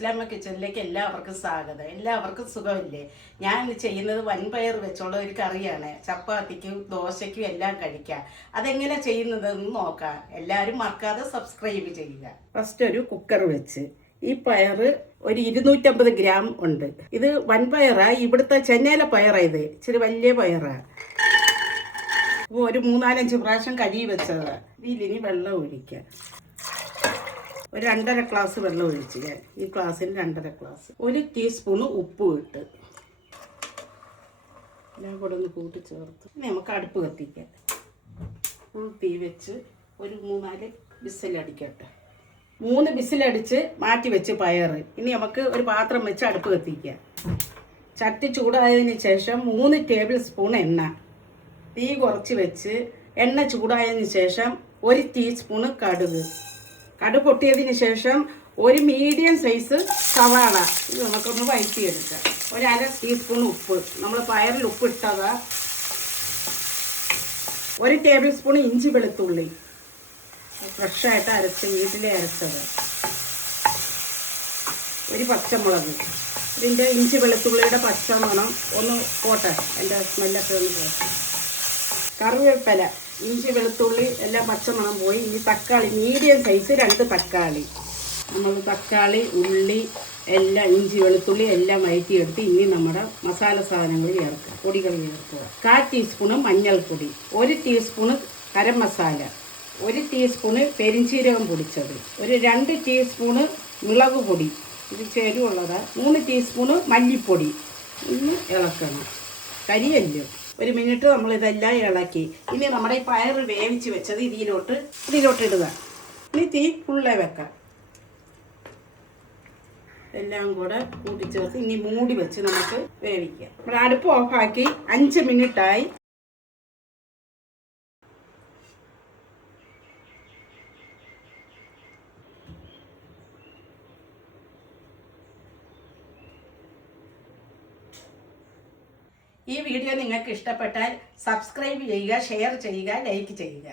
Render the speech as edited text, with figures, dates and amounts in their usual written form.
സുസ്ലാമ്മ കിച്ചണിലേക്ക് എല്ലാവർക്കും സ്വാഗതം. എല്ലാവർക്കും സുഖമില്ലേ? ഞാൻ ഇന്ന് ചെയ്യുന്നത് വൻപയർ വെച്ചുള്ള ഒരു കറിയാണ്. ചപ്പാത്തിക്കും ദോശയ്ക്കും എല്ലാം കഴിക്കാം. അതെങ്ങനെ ചെയ്യുന്നതെന്ന് നോക്കാം. എല്ലാവരും മറക്കാതെ സബ്സ്ക്രൈബ് ചെയ്യുക. ഫസ്റ്റ് ഒരു കുക്കർ വെച്ച് ഈ പയർ ഒരു 250 ഗ്രാം ഉണ്ട്. ഇത് വൻപയറാ, ഇവിടുത്തെ ചെന്നൈയിലെ പയറാ. ഇത് ഇച്ചിരി വലിയ പയറാ. ഒരു 3-4 പ്രാവശ്യം കഴുകി വെച്ചതാ. ഇതിലിനി വെള്ളം ഒഴിക്കാം. ഒരു 2.5 ഗ്ലാസ് വെള്ളം ഒഴിച്ച് ഞാൻ ഈ ഗ്ലാസ്സിന് 2.5 ഗ്ലാസ്. 1 ടീസ്പൂണ് ഉപ്പ് ഇട്ട് എല്ലാം കൂടെ ഒന്ന് കൂട്ടി ചേർത്ത് നമുക്ക് അടുപ്പ് കത്തിക്കാം. ഫുൾ തീ വെച്ച് ഒരു 3-4 വിസിലടിക്കട്ടെ. 3 വിസിലടിച്ച് മാറ്റി വെച്ച് പയർ. ഇനി നമുക്ക് ഒരു പാത്രം വെച്ച് അടുപ്പ് കത്തിക്കാം. ചട്ടി ചൂടായതിന് ശേഷം 3 ടേബിൾ സ്പൂൺ എണ്ണ. തീ കുറച്ച് വെച്ച് എണ്ണ ചൂടായതിന് ശേഷം 1 ടീസ്പൂണ് കടുക്. കടുക് പൊട്ടിയതിന് ശേഷം ഒരു മീഡിയം സൈസ് സവാള. ഇത് നമുക്കൊന്ന് വഴറ്റിയെടുക്കാം. 1/2 ടീസ്പൂൺ ഉപ്പ്, നമ്മൾ പയറിൽ ഉപ്പ് ഇട്ടതാ. 1 ടേബിൾ സ്പൂൺ ഇഞ്ചി വെളുത്തുള്ളി ഫ്രഷായിട്ട് അരച്ച് വീട്ടിലെ അരച്ചത്. 1 പച്ചമുളക്. ഇതിൻ്റെ ഇഞ്ചി വെളുത്തുള്ളിയുടെ പച്ചമണം ഒന്ന് പോട്ടെ, എൻ്റെ സ്മെല്ലൊക്കെ ഒന്ന് പോട്ടെ. കറിവേപ്പില, ഇഞ്ചി വെളുത്തുള്ളി എല്ലാം പച്ചമണം പോയി. ഇനി തക്കാളി, മീഡിയം സൈസ് 2 തക്കാളി. നമ്മൾ തക്കാളി, ഉള്ളി എല്ലാം, ഇഞ്ചി വെളുത്തുള്ളി എല്ലാം വഴറ്റിയെടുത്ത് ഇനി നമ്മുടെ മസാല സാധനങ്ങൾ ചേർക്കുക, പൊടികൾ ചേർക്കുക. 1/4 ടീസ്പൂണ് മഞ്ഞൾപ്പൊടി, 1 ടീസ്പൂണ് ഗരം മസാല, 1 ടീസ്പൂണ് പെരിഞ്ചീരകം പൊടിച്ചത്, ഒരു 2 ടീസ്പൂണ് മുളക് പൊടി, ഇത് ചേരുവയുള്ളതാണ്, 3 ടീസ്പൂണ് മല്ലിപ്പൊടി. ഇനി ഇളക്കണം, കരിയല്ലോ. 1 മിനിറ്റ് നമ്മൾ ഇതെല്ലാം ഇളക്കി. ഇനി നമ്മുടെ ഈ പയർ വേവിച്ച് വെച്ചത് ഇതിലോട്ട് ഇടുക. ഇനി തീ ഫുള്ളേ വെക്കാം. എല്ലാം കൂടെ കൂട്ടിച്ചേർത്ത് ഇനി മൂടി വെച്ച് നമുക്ക് വേവിക്കാം. നമ്മൾ അടുപ്പ് ഓഫാക്കി 5 മിനിറ്റായി. ഈ വീഡിയോ നിങ്ങൾക്ക് ഇഷ്ടപ്പെട്ടാൽ സബ്സ്ക്രൈബ് ചെയ്യുക, ഷെയർ ചെയ്യുക, ലൈക്ക് ചെയ്യുക.